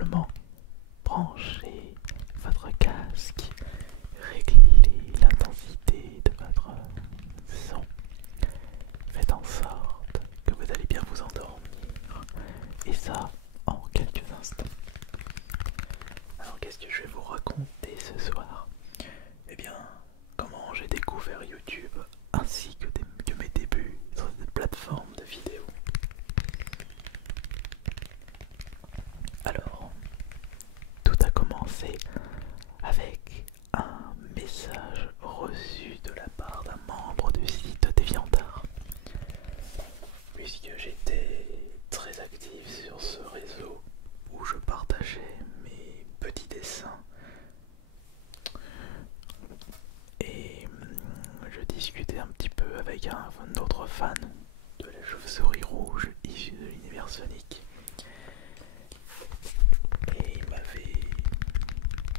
simplement branchez votre casque, réglez l'intensité de votre son, faites en sorte que vous allez bien vous endormir, et ça en quelques instants. Alors qu'est-ce que je vais vous raconter ce soir? Eh bien, comment j'ai découvert YouTube ainsi que mes débuts sur cette plateforme de vidéos. Alors, tout a commencé avec un message reçu de la part d'un membre du site DeviantArt. Puisque j'étais très actif sur ce réseau où je partageais mes petits dessins et je discutais un petit peu avec un autre fan de la chauve-souris rouge issue de l'univers Sonic. Et il m'avait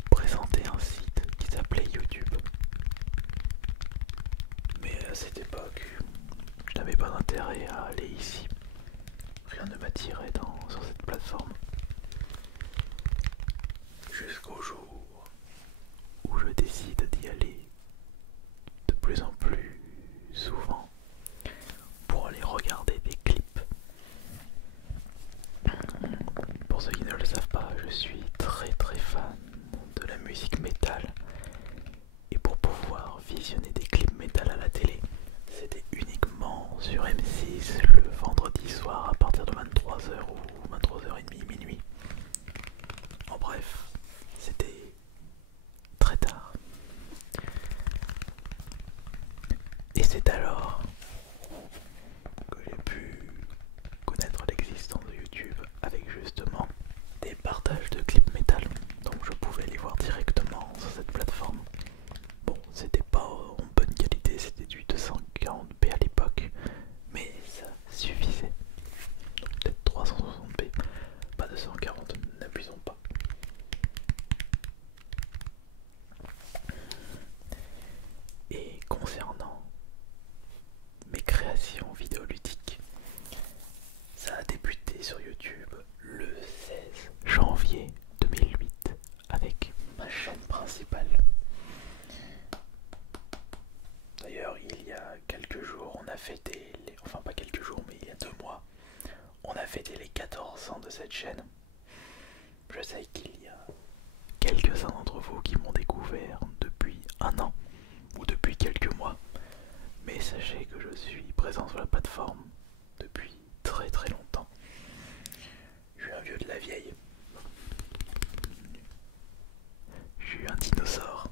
présenté un site qui s'appelait YouTube. Mais à cette époque, je n'avais pas d'intérêt à aller ici. Rien ne m'attirait sur cette plateforme. Jusqu'au jour où je décide d'y aller de plus en plus souvent pour aller regarder des clips. Pour ceux qui ne le savent pas, je suis très fan de la musique métal, et pour pouvoir visionner des clips métal à la télé, c'était uniquement sur M6 le vendredi soir à partir de 23h ou 23h30 minuit. En bref, c'était très tard. Et c'est alors que j'ai pu connaître l'existence de YouTube avec justement des partages de clips métal, donc je pouvais les voir directement sur cette plateforme. Bon, c'était pas en bonne qualité, c'était du 240p à l'époque, mais ça suffisait. Donc peut-être 360p, pas 240, n'abusons pas. Et concernant mes créations vidéoludiques, ça a débuté sur YouTube le 16 janvier 2008 avec ma chaîne principale. D'ailleurs, il y a quelques jours, on a fêté, enfin pas quelques jours, mais il y a 2 mois, on a fêté les 14 ans de cette chaîne. Je sais qu'il y a quelques-uns d'entre vous qui m'ont découvert depuis 1 an ou depuis quelques mois, mais sachez que je suis présent sur la plateforme depuis très longtemps. Je suis un vieux de la vieille. Je suis un dinosaure,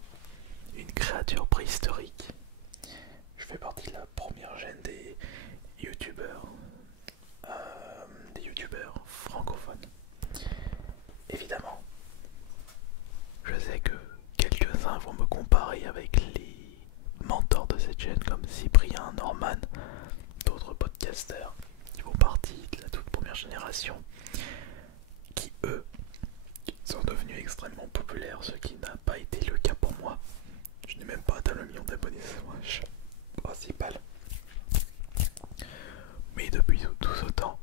une créature préhistorique. Je fais partie de la première gêne des youtubeurs, francophones. Évidemment, je sais que quelques-uns vont me comparer avec les mentors de cette chaîne comme Cyprien, Norman, d'autres podcasters qui font partie de la toute première génération, qui eux sont devenus extrêmement populaires, ce qui n'a pas été le cas pour moi. Je n'ai même pas atteint le million d'abonnés sur ma chaîne principale. Mais depuis tout ce temps,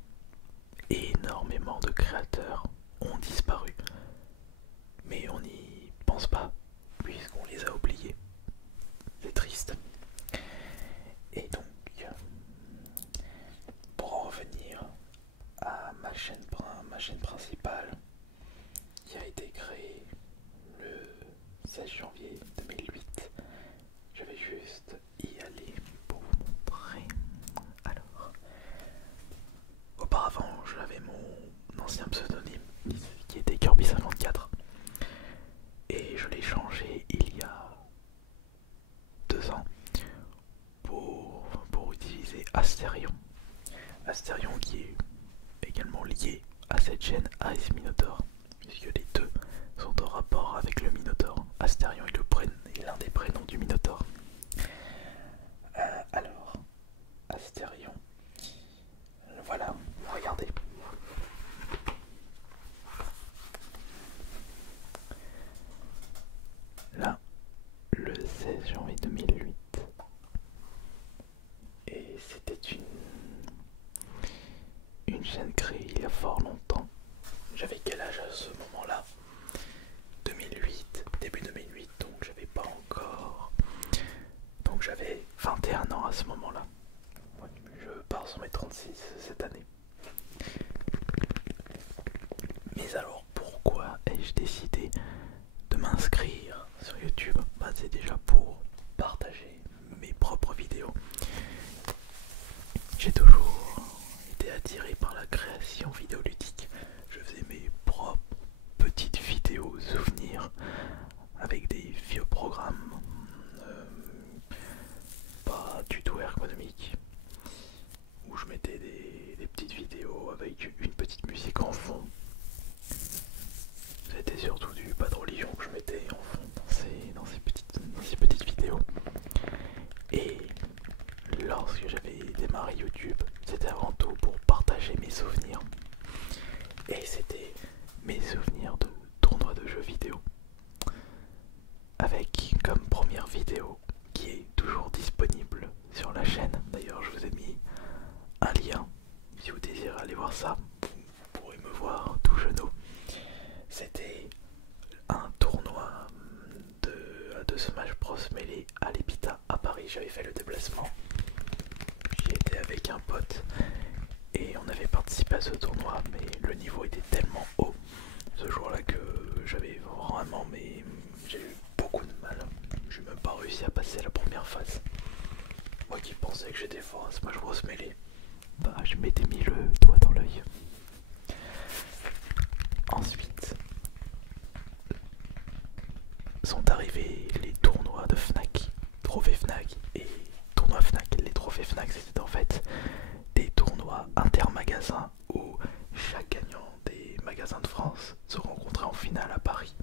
énormément de créateurs ont disparu. Mais on n'y pense pas, puisqu'on les a oubliés. C'est triste. Et donc, pour en revenir à ma chaîne principale, qui a été créée le 16 janvier 2008, je vais juste y aller pour vous montrer. Alors, auparavant, j'avais mon ancien pseudonyme qui était Kirby54, et je l'ai changé il y a 2 ans pour utiliser Asterion. Asterion qui est également lié à cette chaîne AS Minotaur, puisque les deux sont en rapport avec le Minotaur. Asterion est l'un des prénoms du Minotaur. Alors, Asterion, voilà, regardez. Là, le 16 janvier 2008. Et c'était une chaîne créée il y a fort longtemps. J'avais quel âge à ce moment-là? 2008, début 2008, donc j'avais pas encore... Donc j'avais 21 ans à ce moment-là. Ouais, je pars sur mes 36 cette année. Mais alors pourquoi ai-je décidé de m'inscrire sur YouTube? Bah, c'est déjà pour partager mes propres vidéos. J'ai toujours été attiré par la création vidéoludique. Je faisais mes propres petites vidéos souvenirs avec des vieux programmes pas du tout ergonomiques, où je mettais des petites vidéos avec une petite musique en fond. C'était surtout du pas de religion que je mettais en fond dans ces petites vidéos. Et lorsque j'avais démarré YouTube, c'était avant tout pour partager mes souvenirs. Et c'était mes souvenirs de tournois de jeux vidéo. Avec comme première vidéo, qui est toujours disponible sur la chaîne. D'ailleurs, je vous ai mis un lien. Si vous désirez aller voir ça, vous pourrez me voir tout jeunot. C'était un tournoi de Smash Bros Melee à l'Epita à Paris. J'avais fait le déplacement. J'y étais avec un pote et on avait participé à ce tournoi, mais le niveau était tellement haut ce jour-là que j'avais vraiment, mais j'ai eu beaucoup de mal. J'ai même pas réussi à passer la première phase. Moi qui pensais que j'étais fort à Smash Bros Melee, bah je m'étais mis le doigt dans l'œil. Ensuite sont arrivés les tournois de Fnac, trophées Fnac et tournois Fnac. Les trophées Fnac, c'était en fait des tournois intermagasins où chaque gagnant des magasins de France se rencontrait en finale à Paris.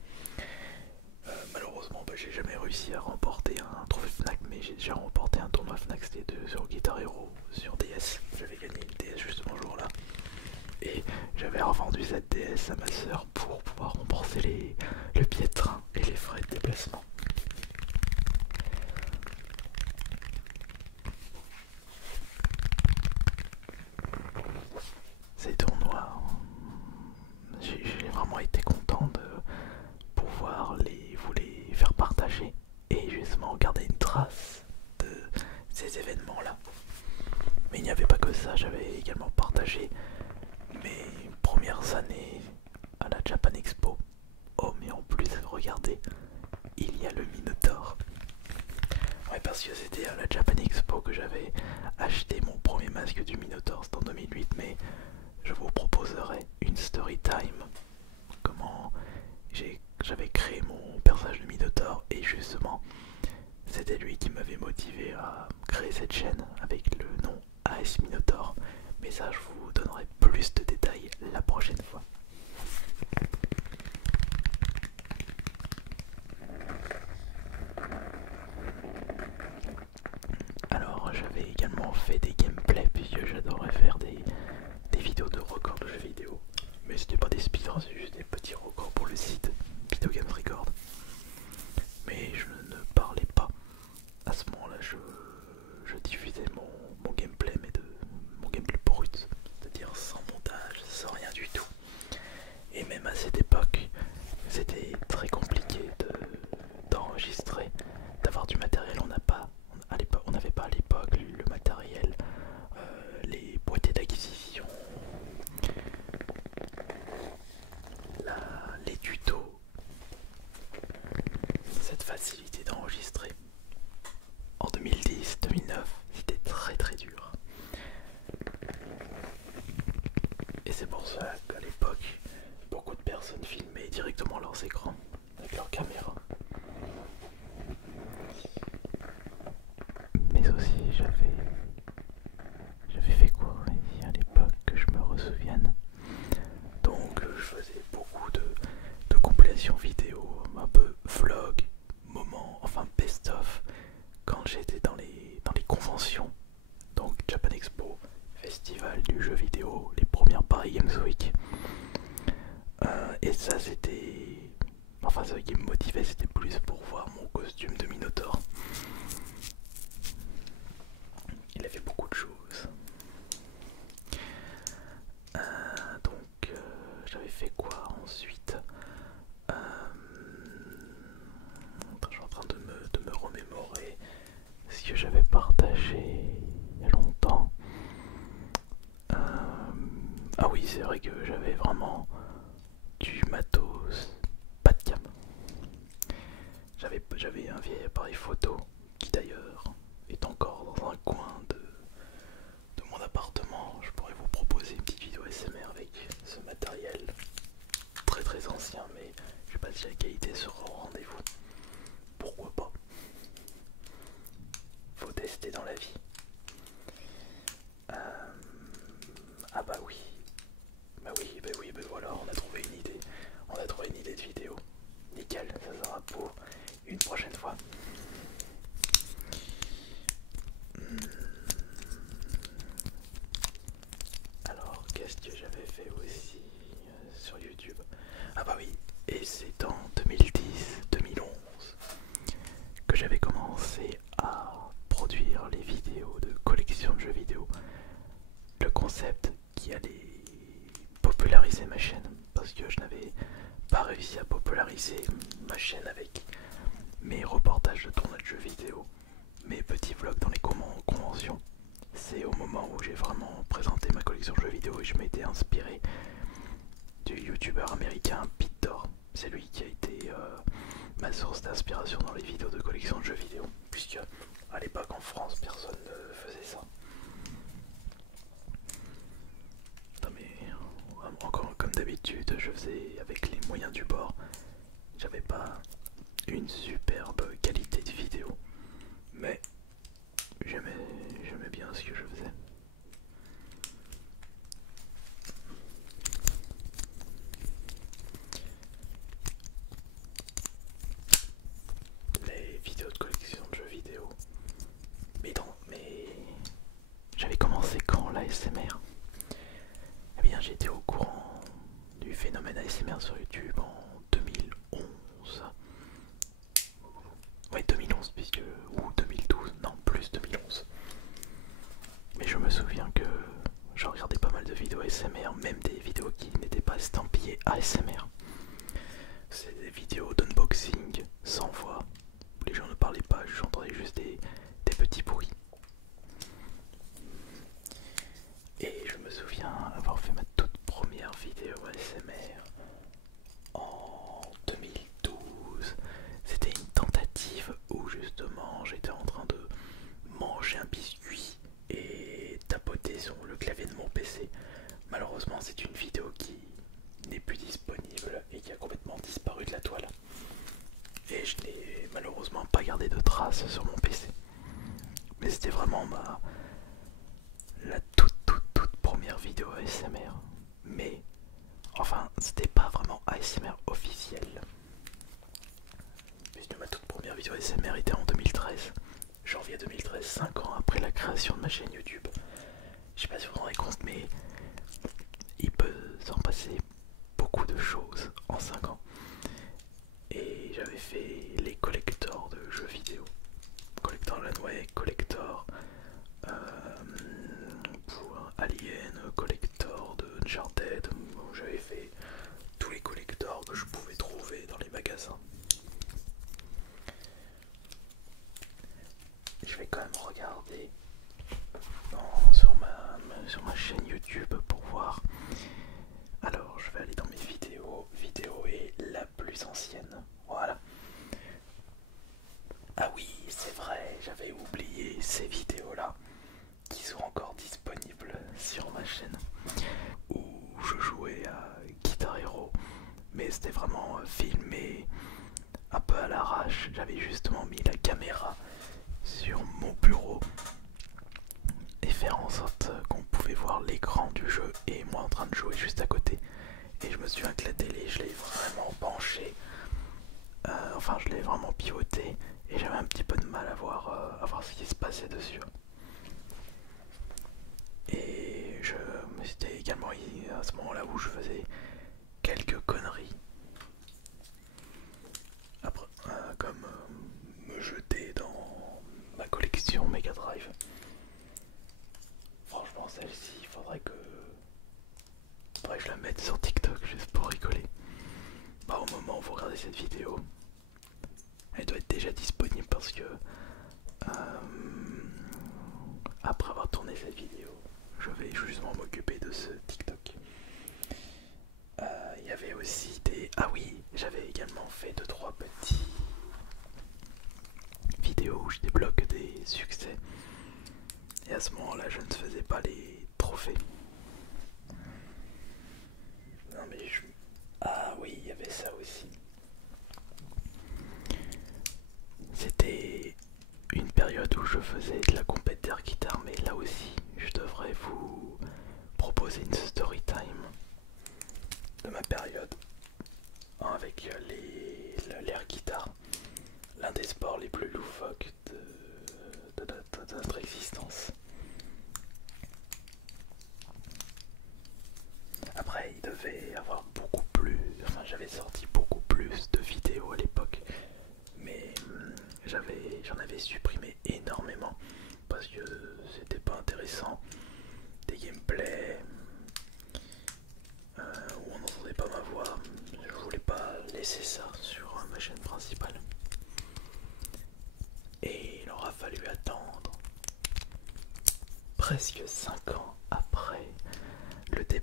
Malheureusement, j'ai jamais réussi à remporter un trophée Fnac, mais j'ai déjà remporté un tournoi Fnac, c'était sur Guitar Hero sur DS. J'avais gagné une DS justement ce jour-là. Et j'avais revendu cette DS à ma soeur pour pouvoir rembourser le billet de train et les frais de déplacement. Ces tournois, j'ai vraiment été content de pouvoir vous les faire partager et justement garder une trace de ces événements-là. Mais il n'y avait pas que ça, j'avais également partagé mes premières années à la Japan Expo. Oh, mais en plus, regardez, il y a le Minotaur. Ouais, parce que c'était à la Japan Expo que j'avais acheté mon premier masque du Minotaur, c'était en 2008, mais je vous proposerai une story time. Comment j'avais créé mon personnage de Minotaur, et justement, c'était lui qui m'avait motivé à créer cette chaîne avec le nom AS Minotaur. Mais ça, je vous donnerai plus de détails la prochaine fois. Alors, j'avais également fait des gameplays puisque j'adorais faire des vidéos de records de jeux vidéo. Mais c'était pas des speedruns, c'est juste des petits records pour le site Video Games Record. Mais je ne parlais pas. À ce moment-là, je diffusais mon gameplay, mais mon gameplay brut, c'est-à-dire sans montage, sans rien du tout. Et même à cette époque, c'était très compliqué d'enregistrer, d'avoir du matériel. On n'avait pas à l'époque le matériel, les boîtiers d'acquisition, les tutos, cette facilité d'enregistrer. En 2010-2009, c'était très très dur. Et c'est pour ça qu'à l'époque, beaucoup de personnes filmaient directement leurs écrans avec leur caméra. Mais aussi j'avais fait quoi ici à l'époque que je me ressouvienne. Donc je faisais beaucoup de compilations vidéo, un peu vlog, moments, enfin best-of, quand j'étais dans les conventions. Donc Japan Expo, festival du jeu vidéo, les premières Paris Games Week. Et ça c'était... Enfin ce qui me motivait, c'était c'est vrai que j'avais vraiment du matos pas de gamme. J'avais un vieil appareil photo qui d'ailleurs est encore dans un coin de mon appartement. Je pourrais vous proposer une petite vidéo SMR avec ce matériel très très ancien, mais je sais pas si la qualité sera au rendez-vous. Pourquoi pas? Faut tester dans la vie. Ah bah oui. Bah voilà, on a trouvé une idée. On a trouvé une idée de vidéo. Nickel, ça sera pour une prochaine fois. Alors, qu'est-ce que j'avais fait aussi sur YouTube? Ah bah oui, et c'est en 2010-2011 que j'avais commencé à produire les vidéos de collection de jeux vidéo. Le concept qui allait populariser ma chaîne, parce que je n'avais pas réussi à populariser ma chaîne avec mes reportages de tournage de jeux vidéo, mes petits vlogs dans les conventions. C'est au moment où j'ai vraiment présenté ma collection de jeux vidéo et je m'étais inspiré du youtubeur américain Pete Dore. C'est lui qui a été ma source d'inspiration dans les vidéos de collection de jeux vidéo, puisque à l'époque en France personne ne faisait ça. Non mais encore comme d'habitude, je faisais avec les moyens du bord. J'avais pas une superbe qualité de vidéo, mais j'aimais bien ce que je faisais. Les vidéos de collection de jeux vidéo. Mais j'avais commencé quand l'ASMR? Eh bien j'étais au courant du phénomène ASMR sur YouTube en 2011. Ouais, 2011 puisque... ou 2012, non plus 2011. Mais je me souviens que je regardais pas mal de vidéos ASMR, même des vidéos qui n'étaient pas estampillées ASMR. C'est des vidéos d'unboxing sans voix. Les gens ne parlaient pas, j'entendais juste des petits bruits. Et je me souviens avoir fait ma toute première vidéo ASMR en 2012. C'était une tentative où justement j'étais en train de manger un biscuit et tapoter sur le clavier de mon PC. Malheureusement c'est une vidéo qui n'est plus disponible et qui a complètement disparu de la toile. Et je n'ai malheureusement pas gardé de traces sur mon PC. Mais c'était vraiment la toute première vidéo ASMR. Mais enfin c'était pas vraiment ASMR officiel. Puisque ma toute première vidéo ASMR était en 2013. Janvier 2013, 5 ans après la création de ma chaîne YouTube. Je sais pas si vous vous rendez compte, mais il peut s'en passer beaucoup de choses en 5 ans. Et j'avais fait les collectors de jeux vidéo. Collector Alan Wake, collector pour Alien, collector de Uncharted. J'avais fait tous les collectors que je pouvais trouver dans les magasins. Je vais quand même regarder sur ma chaîne YouTube pour voir. Alors je vais aller dans mes vidéos. Vidéo est la plus ancienne. Voilà. Ah oui, c'est vrai, j'avais oublié ces vidéos là qui sont encore disponibles sur ma chaîne où je jouais à Guitar Hero, mais c'était vraiment filmé un peu à l'arrache. J'avais justement mis la caméra sur mon bureau et faire en sorte qu'on pouvait voir l'écran du jeu et moi en train de jouer juste à côté. Et je me souviens que la télé, je l'ai vraiment penchée, enfin je l'ai vraiment pivoté et j'avais un petit peu de mal à voir ce qui se passait dessus. Et c'était également à ce moment là où je faisais quelques conneries. Après, comme me jeter dans ma collection Mega Drive. Franchement celle-ci, il faudrait que je la mette sur TikTok juste pour rigoler. Bah, au moment où vous regardez cette vidéo, elle doit être déjà disponible parce que après avoir tourné cette vidéo, je vais justement m'occuper de ce TikTok.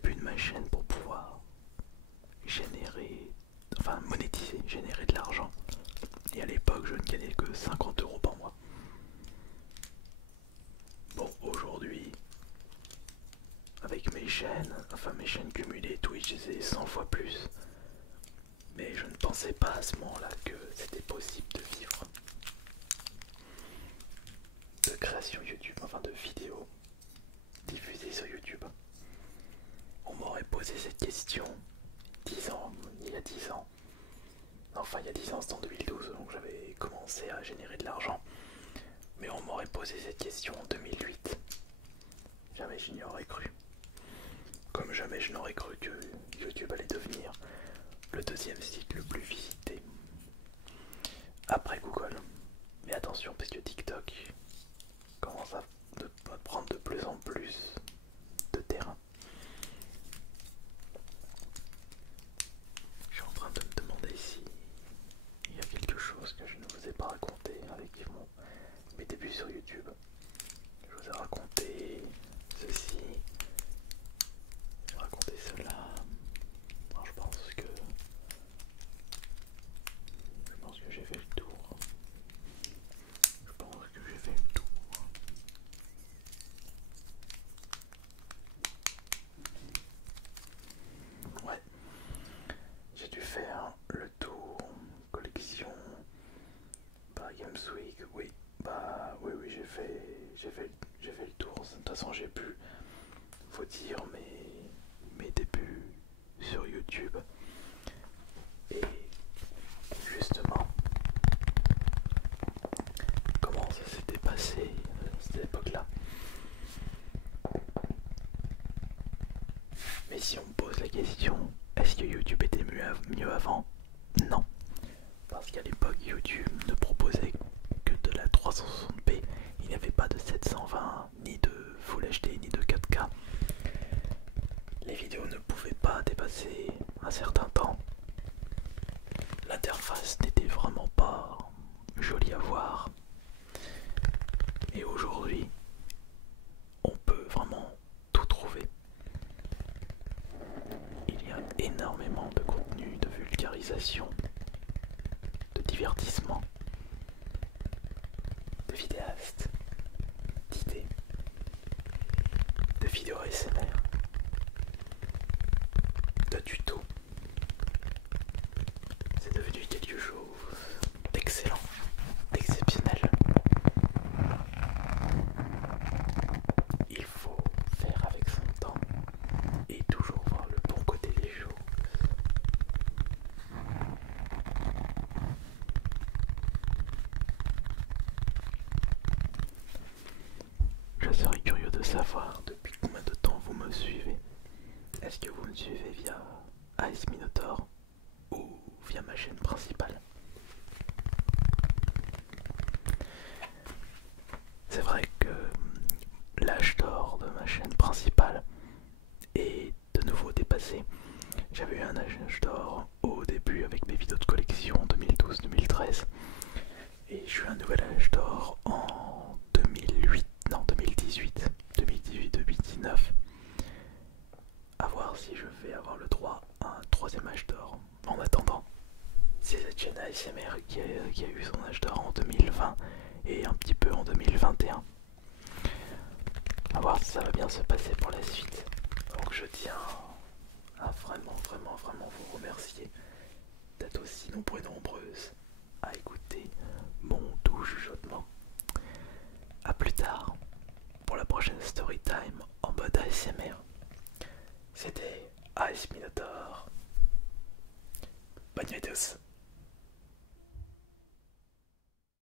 début de ma chaîne pour pouvoir générer, enfin monétiser, générer de l'argent. Et à l'époque, je ne gagnais que 50 € par mois. Bon, aujourd'hui, avec mes chaînes, enfin mes chaînes cumulées, Twitch, c'est 100 fois plus. Mais je ne pensais pas à ce moment-là que c'était possible de vivre de création YouTube, enfin de vidéos diffusées sur YouTube. On m'aurait posé cette question 10 ans, il y a 10 ans. Enfin, il y a 10 ans, c'était en 2012, donc j'avais commencé à générer de l'argent. Mais on m'aurait posé cette question en 2008. Jamais je n'y aurais cru. Comme jamais je n'aurais cru que YouTube allait devenir le deuxième site le plus visité après Google. Mais attention, parce que TikTok commence à prendre de plus en plus de terrain. Je suis en train de me demander si il y a quelque chose que je ne vous ai pas raconté avec mes débuts sur YouTube. Je vous ai raconté ceci, j'ai raconté cela. Alors, je pense que j'ai fait le tour. Je pense que j'ai fait le tour. Ouais, j'ai dû faire le tour collection par Games Week. Oui, bah oui, j'ai fait le tour. De toute façon, j'ai pu vous dire mes débuts sur YouTube. Et justement, comment ça s'était passé à cette époque-là. Mais si on me pose la question, est-ce que YouTube était mieux avant? Non. Parce qu'à l'époque, YouTube ne proposait que de la 360p. Il n'y avait pas de 720, ni de Full HD, ni de 4K. Les vidéos ne pouvaient pas dépasser un certain temps. L'interface n'était vraiment pas jolie à voir. Et aujourd'hui, on peut vraiment tout trouver. Il y a énormément de contenu, de vulgarisation, de divertissement, de vidéastes, d'idées, de vidéos ASMR, de tutos. C'est devenu quelque chose d'excellent, d'exceptionnel. Il faut faire avec son temps et toujours voir le bon côté des choses. Je serais curieux de savoir depuis combien de temps vous me suivez. Est-ce que vous me suivez via Ice Minotaur ou via ma chaîne principale? C'est vrai que l'âge d'or de ma chaîne principale est de nouveau dépassé. J'avais eu un âge d'or au début avec mes vidéos de collection en 2012-2013 et je suis un nouvel âge d'or en 2018-2019. À voir si je vais avoir le droit à un troisième âge d'or. En attendant, c'est cette chaîne ASMR qui a eu son âge d'or en 2020 et un petit peu en 2021. À voir si ça va bien se passer pour la suite. Donc je tiens à vraiment vous remercier d'être aussi nombreux et nombreuses à écouter mon doux chuchotement. A plus tard pour la prochaine story time en mode ASMR. C'était Ice Minotaur. Bonne nuit à tous.